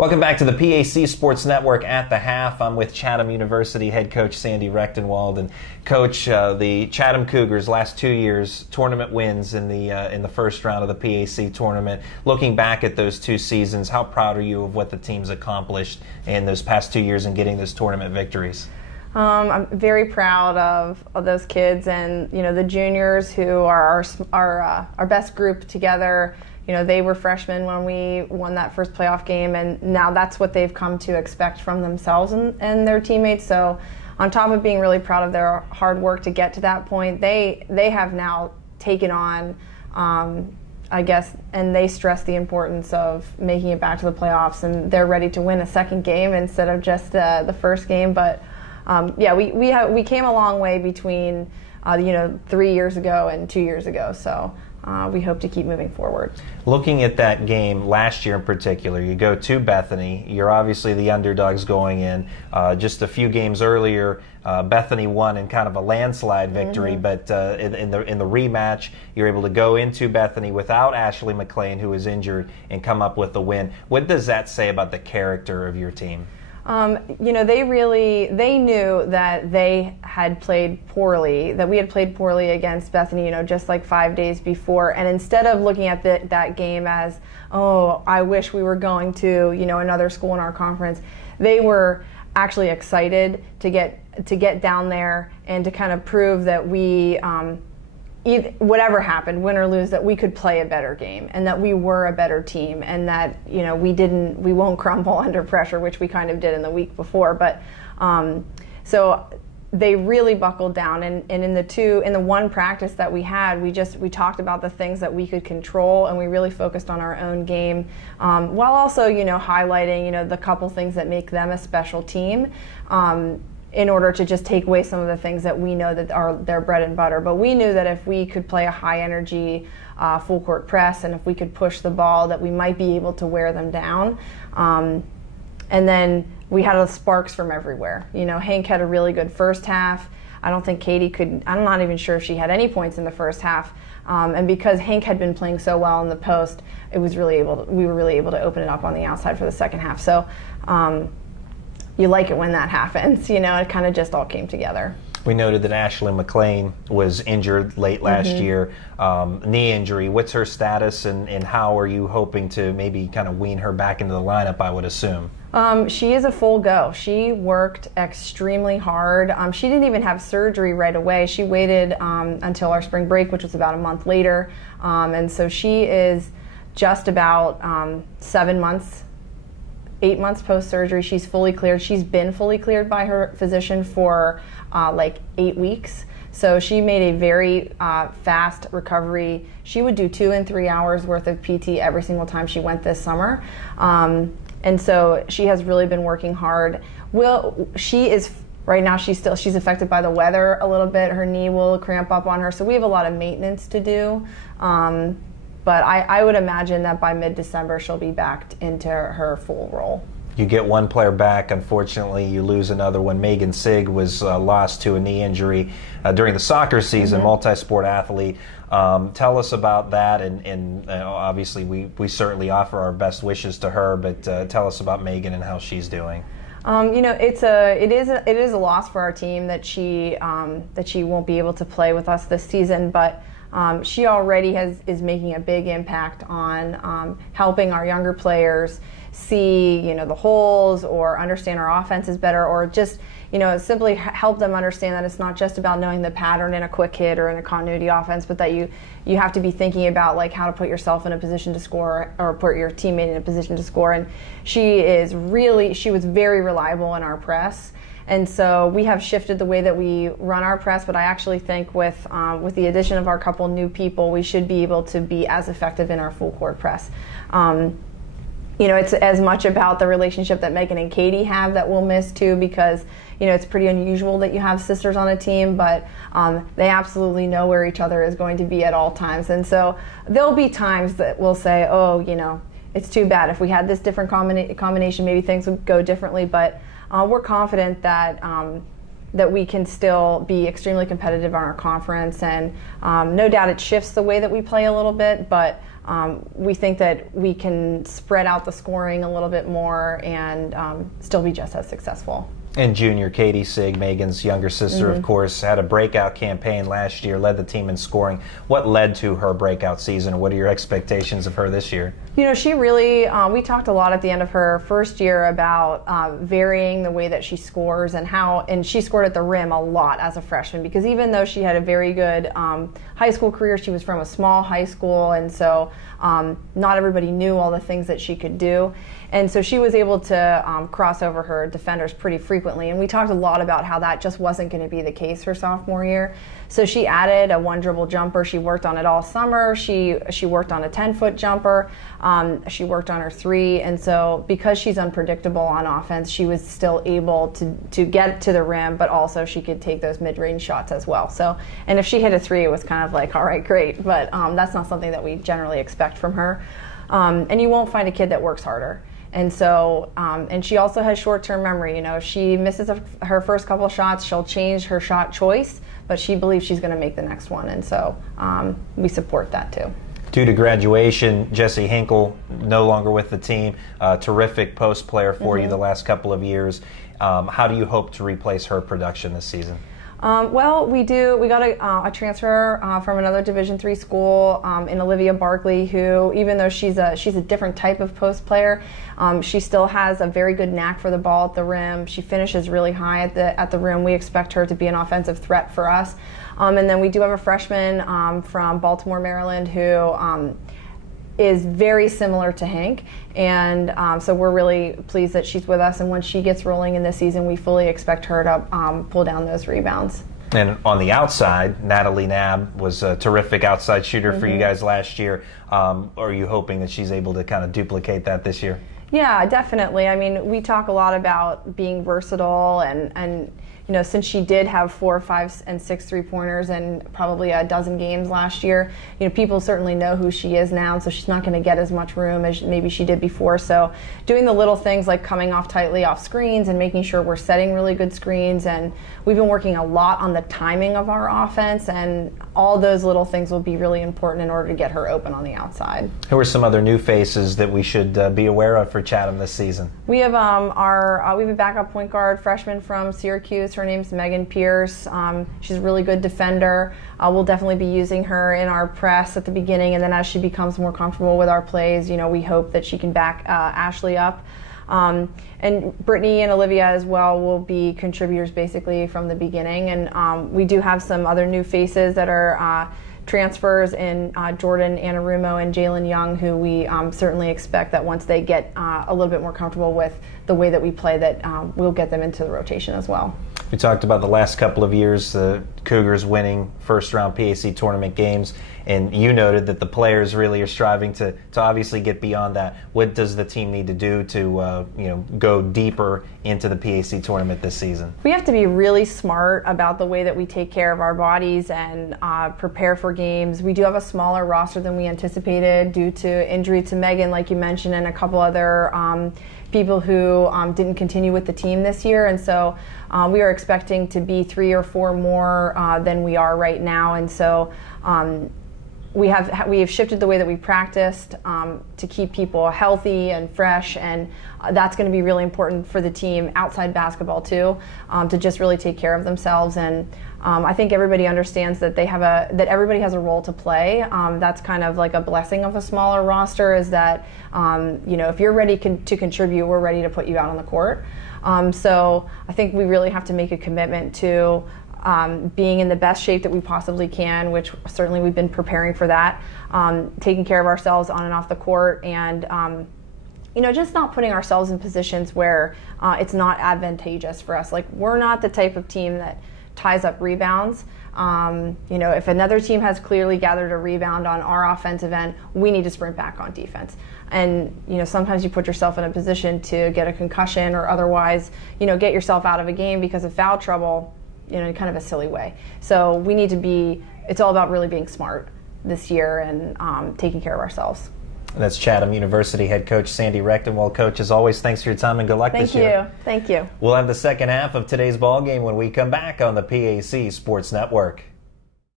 Welcome back to the PAC Sports Network at the Half. I'm with Chatham University head coach Sandy Rectenwald. And Coach, the Chatham Cougars last 2 years tournament wins in the first round of the PAC tournament. Looking back at those 2 seasons, how proud are you of what the team's accomplished in those past 2 years in getting those tournament victories? I'm very proud of those kids, and the juniors who are our best group together. They were freshmen when we won that first playoff game, and now that's what they've come to expect from themselves and their teammates. So on top of being really proud of their hard work to get to that point, they have now taken on, I guess, and they stress the importance of making it back to the playoffs, and they're ready to win a second game instead of just the first game. But we came a long way between 3 years ago and 2 years ago. So we hope to keep moving forward. Looking at that game last year in particular, you go to Bethany. You're obviously the underdogs going in. Just a few games earlier, Bethany won in kind of a landslide victory, but in the rematch, you're able to go into Bethany without Ashley McLean, who was injured, and come up with the win. What does that say about the character of your team? They knew that they had played poorly, that we had played poorly against Bethany, just like 5 days before. And instead of looking at that game as, oh, I wish we were going to, another school in our conference, they were actually excited to get down there and to kind of prove that we, whatever happened, win or lose, that we could play a better game and that we were a better team, and that we won't crumble under pressure, which we kind of did in the week before. But so they really buckled down, and in the one practice that we had, we talked about the things that we could control, and we really focused on our own game, while also highlighting the couple things that make them a special team, in order to just take away some of the things that we know that are their bread and butter. But we knew that if we could play a high energy full court press, and if we could push the ball, that we might be able to wear them down. And then we had sparks from everywhere. Hank had a really good first half. I don't think Katie could, I'm not even sure if she had any points in the first half. And because Hank had been playing so well in the post, we were really able to open it up on the outside for the second half. So you like it when that happens. It kind of just all came together. We noted that Ashley McLean was injured late last year, knee injury. What's her status, and how are you hoping to maybe kind of wean her back into the lineup, I would assume? She is a full go. She worked extremely hard. She didn't even have surgery right away. She waited until our spring break, which was about a month later. And so she is just about 8 months post-surgery. She's fully cleared. She's been fully cleared by her physician for 8 weeks. So she made a very fast recovery. She would do 2 and 3 hours worth of PT every single time she went this summer. And so she has really been working hard. Right now she's affected by the weather a little bit. Her knee will cramp up on her. So we have a lot of maintenance to do. But I would imagine that by mid-December she'll be back into her full role. You get one player back. Unfortunately, you lose another one. Megan Sigg was lost to a knee injury during the soccer season, multi-sport athlete. Tell us about that, and obviously we certainly offer our best wishes to her, but tell us about Megan and how she's doing. It is a loss for our team that she won't be able to play with us this season, but she already is making a big impact on helping our younger players see the holes, or understand our offenses better, or just simply help them understand that it's not just about knowing the pattern in a quick hit or in a continuity offense, but that you have to be thinking about how to put yourself in a position to score, or put your teammate in a position to score. And she was very reliable in our press. And so we have shifted the way that we run our press, but I actually think with the addition of our couple new people, we should be able to be as effective in our full court press. It's as much about the relationship that Megan and Katie have that we'll miss too, because it's pretty unusual that you have sisters on a team, but they absolutely know where each other is going to be at all times. And so there'll be times that we'll say, oh, it's too bad. If we had this different combination, maybe things would go differently. But we're confident that we can still be extremely competitive on our conference, and no doubt it shifts the way that we play a little bit, but we think that we can spread out the scoring a little bit more and still be just as successful. And junior Katie Sig, Megan's younger sister, of course, had a breakout campaign last year, led the team in scoring. What led to her breakout season? What are your expectations of her this year? You know, she really, we talked a lot at the end of her first year about varying the way that she scores and she scored at the rim a lot as a freshman, because even though she had a very good high school career, she was from a small high school, and so not everybody knew all the things that she could do. And so she was able to cross over her defenders pretty frequently. And we talked a lot about how that just wasn't going to be the case her sophomore year. So she added a one dribble jumper. She worked on it all summer. She worked on a 10-foot jumper. She worked on her three. And so because she's unpredictable on offense, she was still able to get to the rim, but also she could take those mid-range shots as well. So, and if she hit a three, it was kind of like, all right, great. But that's not something that we generally expect from her. And you won't find a kid that works harder. And so, and she also has short-term memory. You know, if she misses her first couple of shots, she'll change her shot choice, but she believes she's going to make the next one. And so we support that too. Due to graduation, Jessie Hinkle no longer with the team. Terrific post player for you the last couple of years. How do you hope to replace her production this season? Well, we got a transfer from another Division III school in Olivia Barkley, who, even though she's a different type of post player, she still has a very good knack for the ball at the rim. She finishes really high at the rim. We expect her to be an offensive threat for us. And then we do have a freshman from Baltimore, Maryland, who is very similar to Hank, and so we're really pleased that she's with us, and when she gets rolling in this season, we fully expect her to pull down those rebounds. And on the outside, Natalie Knabb was a terrific outside shooter for you guys last year. Are you hoping that she's able to kind of duplicate that this year? Yeah, definitely. I mean, we talk a lot about being versatile, and you know, since she did have 4, 5, and 6 3-pointers in probably a dozen games last year, you know, people certainly know who she is now, and so she's not going to get as much room as maybe she did before. So doing the little things like coming off tightly off screens and making sure we're setting really good screens, and we've been working a lot on the timing of our offense, and all those little things will be really important in order to get her open on the outside. Who are some other new faces that we should be aware of for Chatham this season? We have we have a backup point guard freshman from Syracuse. Her name's Megan Pierce. She's a really good defender. We'll definitely be using her in our press at the beginning, and then as she becomes more comfortable with our plays, you know, we hope that she can back Ashley up. And Brittany and Olivia as well will be contributors basically from the beginning. And we do have some other new faces that are transfers in Jordan Anarumo and Jalen Young, who we certainly expect that once they get a little bit more comfortable with the way that we play, that we'll get them into the rotation as well. We talked about the last couple of years, the Cougars winning first-round PAC tournament games, and you noted that the players really are striving to obviously get beyond that. What does the team need to do to go deeper into the PAC tournament this season? We have to be really smart about the way that we take care of our bodies and prepare for games. We do have a smaller roster than we anticipated due to injury to Megan, like you mentioned, and a couple other people who didn't continue with the team this year, and so we are expecting to be 3 or 4 more than we are right now, and so we have shifted the way that we practiced to keep people healthy and fresh, and that's going to be really important for the team outside basketball too, to just really take care of themselves. And I think everybody understands that that everybody has a role to play. That's kind of like a blessing of a smaller roster, is that if you're ready to contribute, we're ready to put you out on the court. So I think we really have to make a commitment to being in the best shape that we possibly can, which certainly we've been preparing for that, taking care of ourselves on and off the court, and just not putting ourselves in positions where it's not advantageous for us. Like, we're not the type of team that ties up rebounds. If another team has clearly gathered a rebound on our offensive end, we need to sprint back on defense. And sometimes you put yourself in a position to get a concussion or otherwise get yourself out of a game because of foul trouble, in kind of a silly way. So we need to it's all about really being smart this year and taking care of ourselves. And that's Chatham University head coach Sandy Rectenwald. Coach, as always, thanks for your time and good luck this year. Thank you. We'll have the second half of today's ball game when we come back on the PAC Sports Network.